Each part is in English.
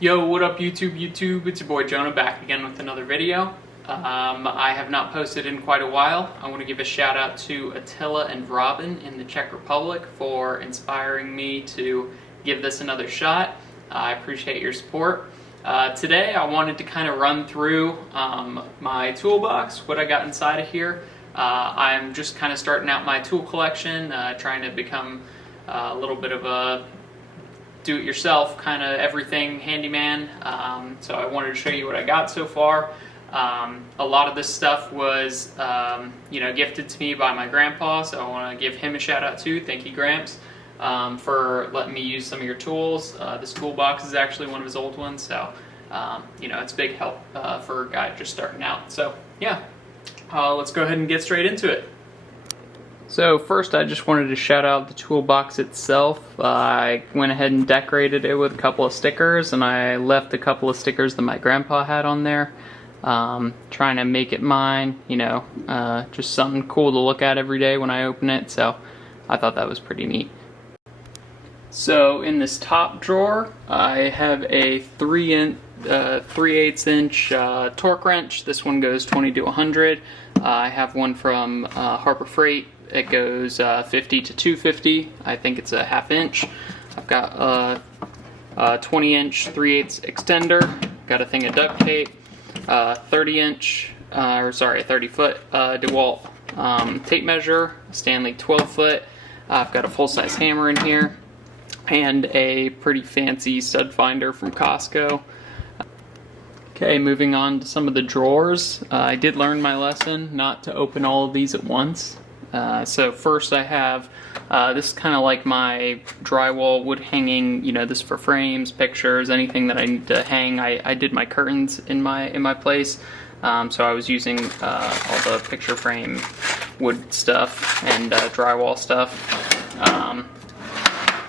Yo, what up YouTube? It's your boy Jonah back again with another video. I have not posted in quite a while. I want to give a shout out to Attila and Robin in the Czech Republic for inspiring me to give this another shot. I appreciate your support. Today I wanted to kind of run through my toolbox, what I got inside of here. I'm just kind of starting out my tool collection, trying to become a little bit of a do-it-yourself kind of everything handyman. So I wanted to show you what I got so far. A lot of this stuff was gifted to me by my grandpa, so I want to give him a shout out too. Thank you, Gramps, for letting me use some of your tools. This toolbox is actually one of his old ones, so it's a big help for a guy just starting out. So yeah, let's go ahead and get straight into it. So first I just wanted to shout out the toolbox itself. I went ahead and decorated it with a couple of stickers, and I left a couple of stickers that my grandpa had on there. Trying to make it mine, just something cool to look at every day when I open it, so I thought that was pretty neat. So in this top drawer I have a 3/8 inch torque wrench. This one goes 20 to 100. I have one from Harbor Freight. It goes 50 to 250. I think it's a 1/2 inch. I've got a 20 inch 3/8 extender. Got a thing of duct tape. 30 foot DeWalt tape measure. Stanley 12 foot. I've got a full size hammer in here. And a pretty fancy stud finder from Costco. Okay, moving on to some of the drawers. I did learn my lesson not to open all of these at once. So first I have, this is kind of like my drywall wood hanging, this is for frames, pictures, anything that I need to hang. I did my curtains in my place, so I was using all the picture frame wood stuff and drywall stuff.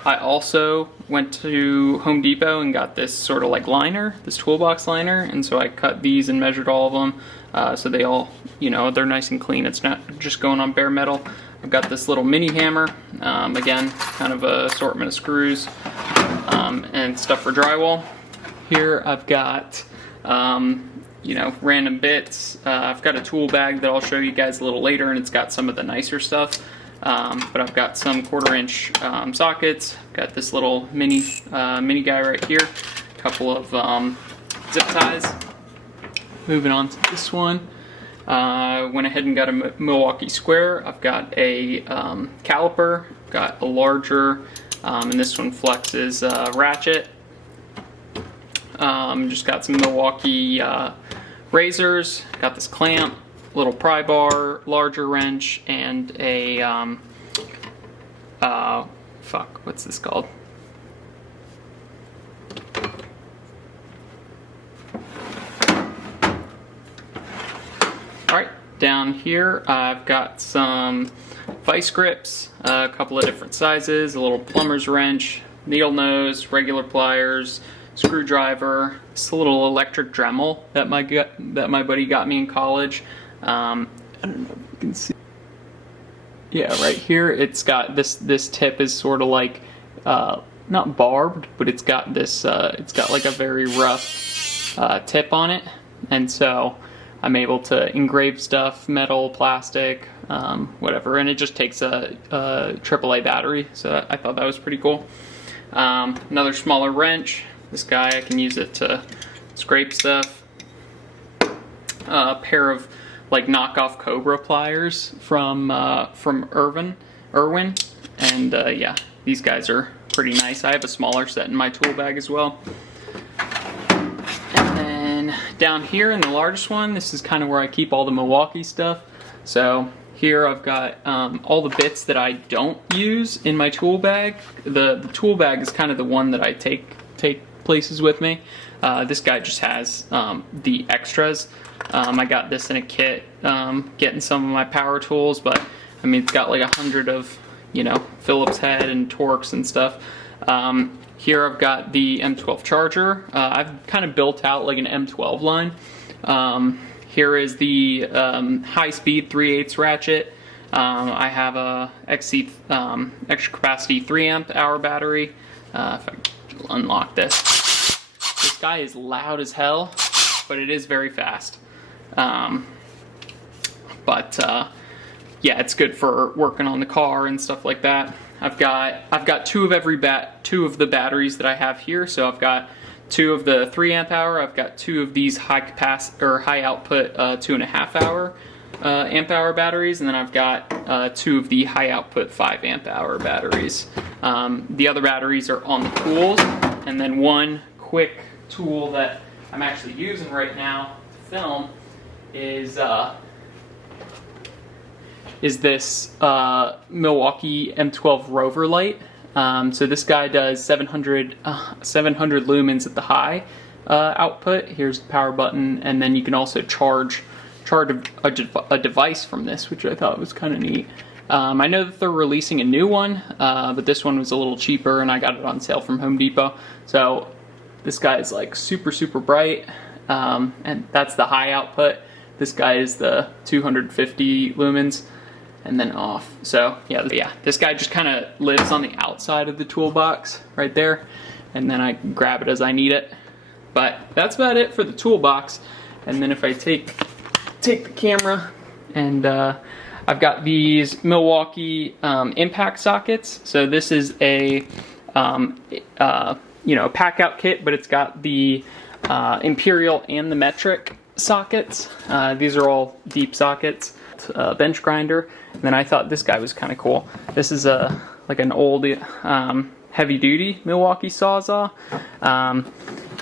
I also went to Home Depot and got this sort of like liner, this toolbox liner, and so I cut these and measured all of them, so they all, they're nice and clean. It's not just going on bare metal. I've got this little mini hammer, again, kind of a assortment of screws, and stuff for drywall. Here I've got, random bits. I've got a tool bag that I'll show you guys a little later, and it's got some of the nicer stuff. But I've got some 1/4 inch sockets. Got this little mini guy right here. A couple of zip ties. Moving on to this one. Went ahead and got a Milwaukee square. I've got a caliper. Got a larger, and this one flexes ratchet. Just got some Milwaukee razors. Got this clamp. Little pry bar, larger wrench, and a what's this called? Alright, down here I've got some vice grips, a couple of different sizes, a little plumber's wrench, needle nose, regular pliers, screwdriver, this little electric Dremel that my buddy got me in college. I don't know if you can see. Yeah, right here it's got this tip is sort of like not barbed, but it's got this it's got like a very rough tip on it, and so I'm able to engrave stuff, metal, plastic, whatever, and it just takes a AAA battery, so I thought that was pretty cool. Another smaller wrench. This guy, I can use it to scrape stuff. A pair of like knockoff Cobra pliers from Irwin, and yeah, these guys are pretty nice. I have a smaller set in my tool bag as well. And then down here in the largest one, this is kind of where I keep all the Milwaukee stuff. So here I've got all the bits that I don't use in my tool bag. The tool bag is kind of the one that I take places with me. This guy just has the extras. I got this in a kit, getting some of my power tools, but I mean it's got like 100 of Phillips head and Torx and stuff. Here I've got the M12 charger. I've kind of built out like an M12 line. Here is the high-speed 3/8 ratchet. I have a XC extra capacity 3 amp hour battery. If I can unlock this guy is loud as hell, but it is very fast. Yeah, it's good for working on the car and stuff like that. I've got two of the batteries that I have here. So I've got two of the 3 amp hour. I've got two of these high output 2.5 hour amp hour batteries, and then I've got two of the high output 5 amp hour batteries. The other batteries are on the tools, and then one quick tool that I'm actually using right now to film is this Milwaukee M12 Rover light. So this guy does 700 lumens at the high output. Here's the power button, and then you can also charge a device from this, which I thought was kind of neat. I know that they're releasing a new one, but this one was a little cheaper, and I got it on sale from Home Depot. So this guy is like super bright, and that's the high output. This guy is the 250 lumens. And then off. So yeah, this guy just kind of lives on the outside of the toolbox right there, and then I can grab it as I need it. But that's about it for the toolbox. And then if I take the camera, and I've got these Milwaukee impact sockets. So this is a pack out kit, but it's got the Imperial and the metric sockets. These are all deep sockets. Bench grinder. And then I thought this guy was kind of cool. This is like an old heavy duty Milwaukee Sawzall. I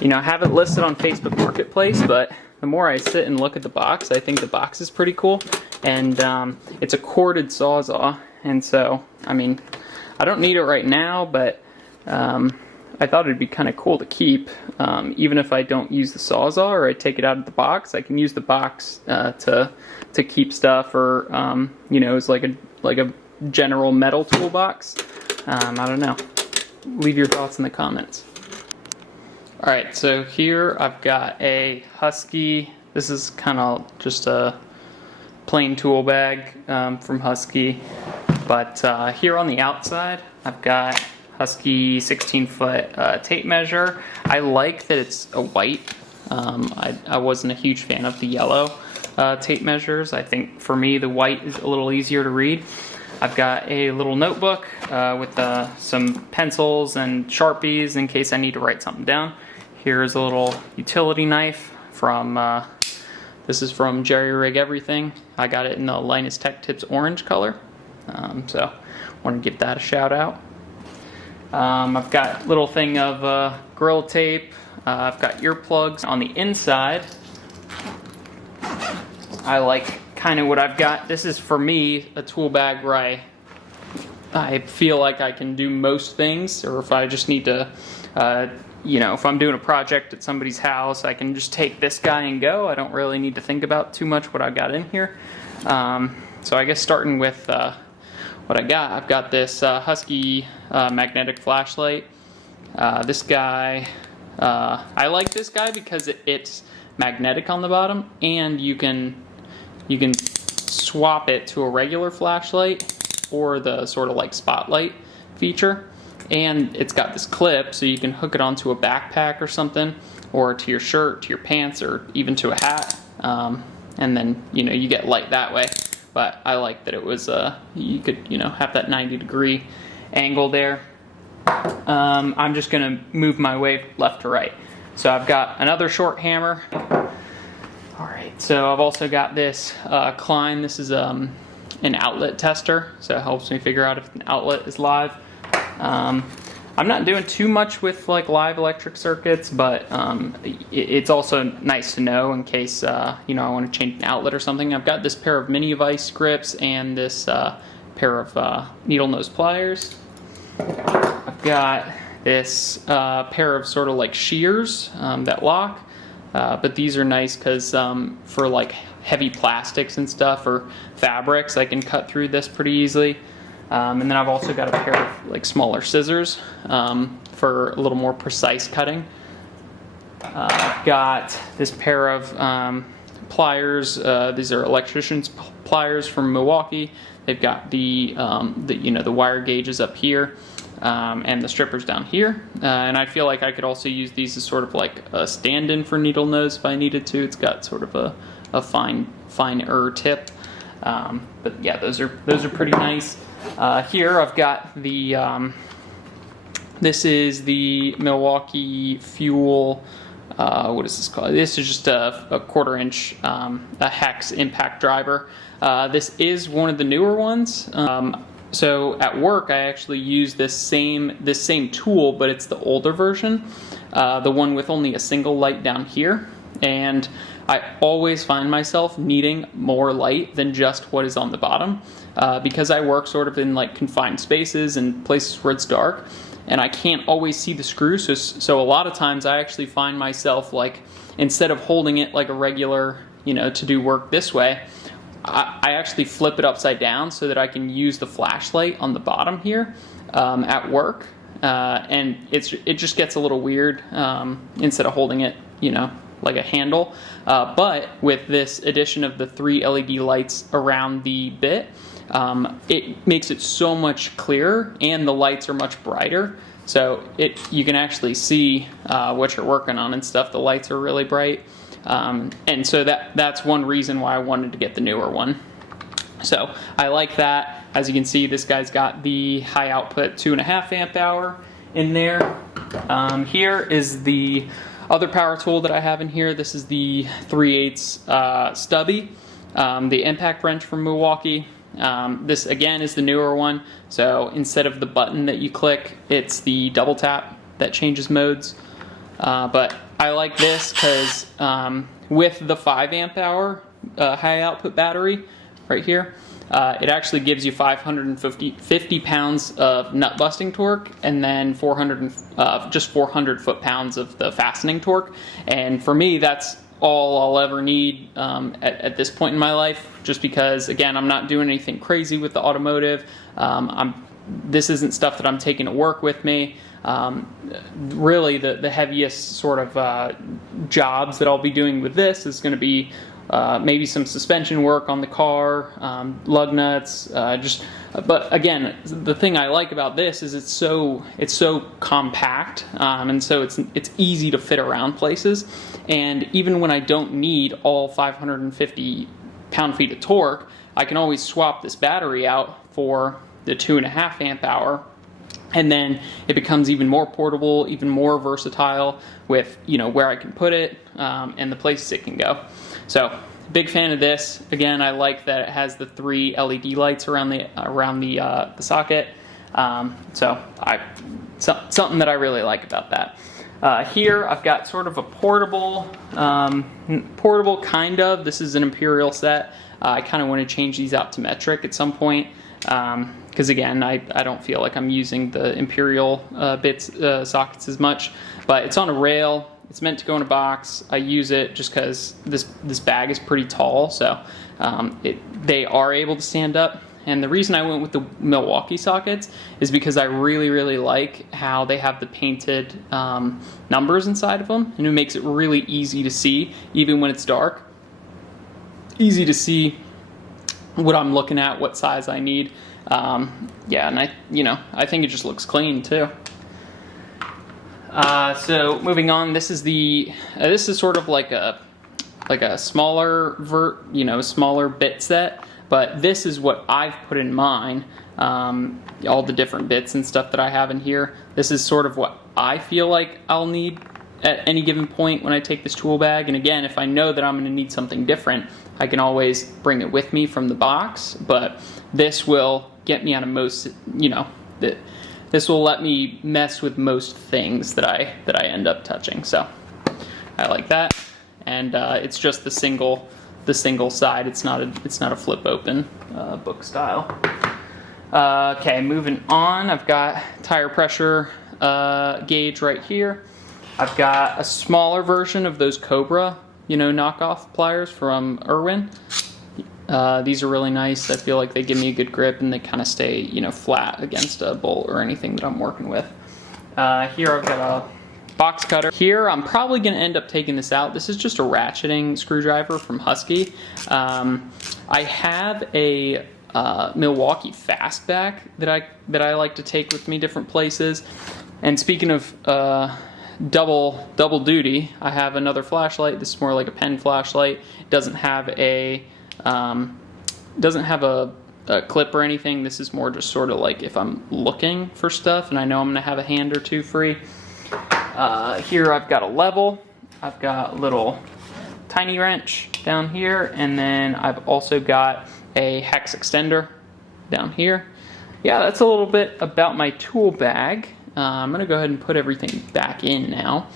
have it listed on Facebook Marketplace, but the more I sit and look at the box, I think the box is pretty cool. And it's a corded Sawzall, and so I mean, I don't need it right now, but I thought it'd be kind of cool to keep, even if I don't use the Sawzall or I take it out of the box. I can use the box to keep stuff, or it's like a general metal toolbox. I don't know. Leave your thoughts in the comments. All right, so here I've got a Husky. This is kind of just a plain tool bag from Husky, but here on the outside I've got Husky 16-foot tape measure. I like that it's a white. I wasn't a huge fan of the yellow tape measures. I think for me the white is a little easier to read. I've got a little notebook with some pencils and Sharpies in case I need to write something down. Here's a little utility knife from, this is from Jerry Rig Everything. I got it in the Linus Tech Tips orange color. So I want to give that a shout out. I've got a little thing of Gorilla Tape. I've got earplugs on the inside. I like kind of what I've got. This is for me a tool bag where I feel like I can do most things, or if I just need to, if I'm doing a project at somebody's house, I can just take this guy and go. I don't really need to think about too much what I've got in here. So I guess starting with what I got, I've got this Husky magnetic flashlight. This guy, I like this guy because it's magnetic on the bottom, and you can swap it to a regular flashlight or the sort of like spotlight feature. And it's got this clip, so you can hook it onto a backpack or something, or to your shirt, to your pants, or even to a hat. And then you get light that way. But I like that it was you could have that 90-degree angle there. I'm just gonna move my way left to right. So I've got another short hammer. All right, so I've also got this Klein. This is an outlet tester, so it helps me figure out if an outlet is live. I'm not doing too much with like live electric circuits, but it's also nice to know in case I want to change an outlet or something. I've got this pair of mini vise grips and this pair of needle nose pliers. I've got this pair of sort of like shears that lock, but these are nice because for like heavy plastics and stuff or fabrics, I can cut through this pretty easily. And then I've also got a pair of like smaller scissors for a little more precise cutting. I've got this pair of pliers. These are electrician's pliers from Milwaukee. They've got the wire gauges up here. and the strippers down here. And I feel like I could also use these as sort of like a stand-in for needle nose if I needed to. It's got sort of a finer tip. But yeah, those are pretty nice. Here I've got the this is the Milwaukee Fuel. What is this called? This is just a 1/4 inch a hex impact driver. This is one of the newer ones. So at work, I actually use this same tool, but it's the older version, the one with only a single light down here. And I always find myself needing more light than just what is on the bottom, because I work sort of in like confined spaces and places where it's dark, and I can't always see the screw. So a lot of times I actually find myself, like, instead of holding it like a regular, to do work this way, I actually flip it upside down so that I can use the flashlight on the bottom here at work, and it just gets a little weird instead of holding it, like a handle. But with this addition of the 3 LED lights around the bit, it makes it so much clearer, and the lights are much brighter. So you can actually see what you're working on and stuff. The lights are really bright. And so that's one reason why I wanted to get the newer one. So I like that. As you can see, this guy's got the high output 2.5 amp hour in there. Here is the other power tool that I have in here. This is the 3/8 stubby, the impact wrench from Milwaukee. This again is the newer one. So instead of the button that you click, it's the double tap that changes modes. But I like this because with the 5 amp hour high output battery right here, it actually gives you 550 pounds of nut busting torque, and then just 400 foot-pounds of the fastening torque. And for me, that's all I'll ever need at this point in my life, just because, again, I'm not doing anything crazy with the automotive. This isn't stuff that I'm taking to work with me. Really, the heaviest sort of jobs that I'll be doing with this is going to be maybe some suspension work on the car, lug nuts, but again, the thing I like about this is it's so compact, and so it's easy to fit around places. And even when I don't need all 550 pound-feet of torque, I can always swap this battery out for the 2.5 amp hour. And then it becomes even more portable, even more versatile with, where I can put it, and the places it can go. So, big fan of this. Again, I like that it has the 3 LED lights around the socket. Something that I really like about that. Here I've got sort of a portable kind of. This is an Imperial set. I kind of want to change these out to metric at some point. Because again, I don't feel like I'm using the Imperial sockets as much, but it's on a rail. It's meant to go in a box. I use it just because this bag is pretty tall, so they are able to stand up. And the reason I went with the Milwaukee sockets is because I really, really like how they have the painted numbers inside of them, and it makes it really easy to see, even when it's dark. Easy to see what I'm looking at, what size I need. And I think it just looks clean too. So moving on, this is sort of like a smaller smaller bit set, but this is what I've put in mine. All the different bits and stuff that I have in here. This is sort of what I feel like I'll need at any given point when I take this tool bag. And again, if I know that I'm going to need something different, I can always bring it with me from the box. But this will get me out of most, this will let me mess with most things that I end up touching. So I like that, and it's just the single side. It's not a flip open book style. Okay, moving on. I've got tire pressure gauge right here. I've got a smaller version of those Cobra, knockoff pliers from Irwin. These are really nice. I feel like they give me a good grip, and they kind of stay, flat against a bolt or anything that I'm working with. Here I've got a box cutter. Here I'm probably going to end up taking this out. This is just a ratcheting screwdriver from Husky. I have a Milwaukee Fastback that I like to take with me different places. And speaking of double duty, I have another flashlight. This is more like a pen flashlight. It doesn't have a clip or anything. This is more just sort of like if I'm looking for stuff and I know I'm gonna have a hand or two free. Here I've got a level. I've got a little tiny wrench down here, and then I've also got a hex extender down here. Yeah, that's a little bit about my tool bag. I'm gonna go ahead and put everything back in now.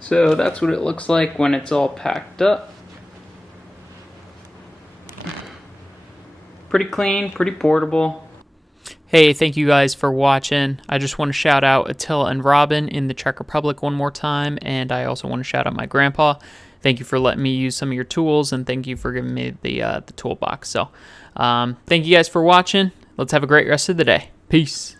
So that's what it looks like when it's all packed up. Pretty clean, pretty portable. Hey, thank you guys for watching. I just want to shout out Attila and Robin in the Czech Republic one more time, and I also want to shout out my grandpa. Thank you for letting me use some of your tools, and thank you for giving me the toolbox. So, thank you guys for watching. Let's have a great rest of the day. Peace.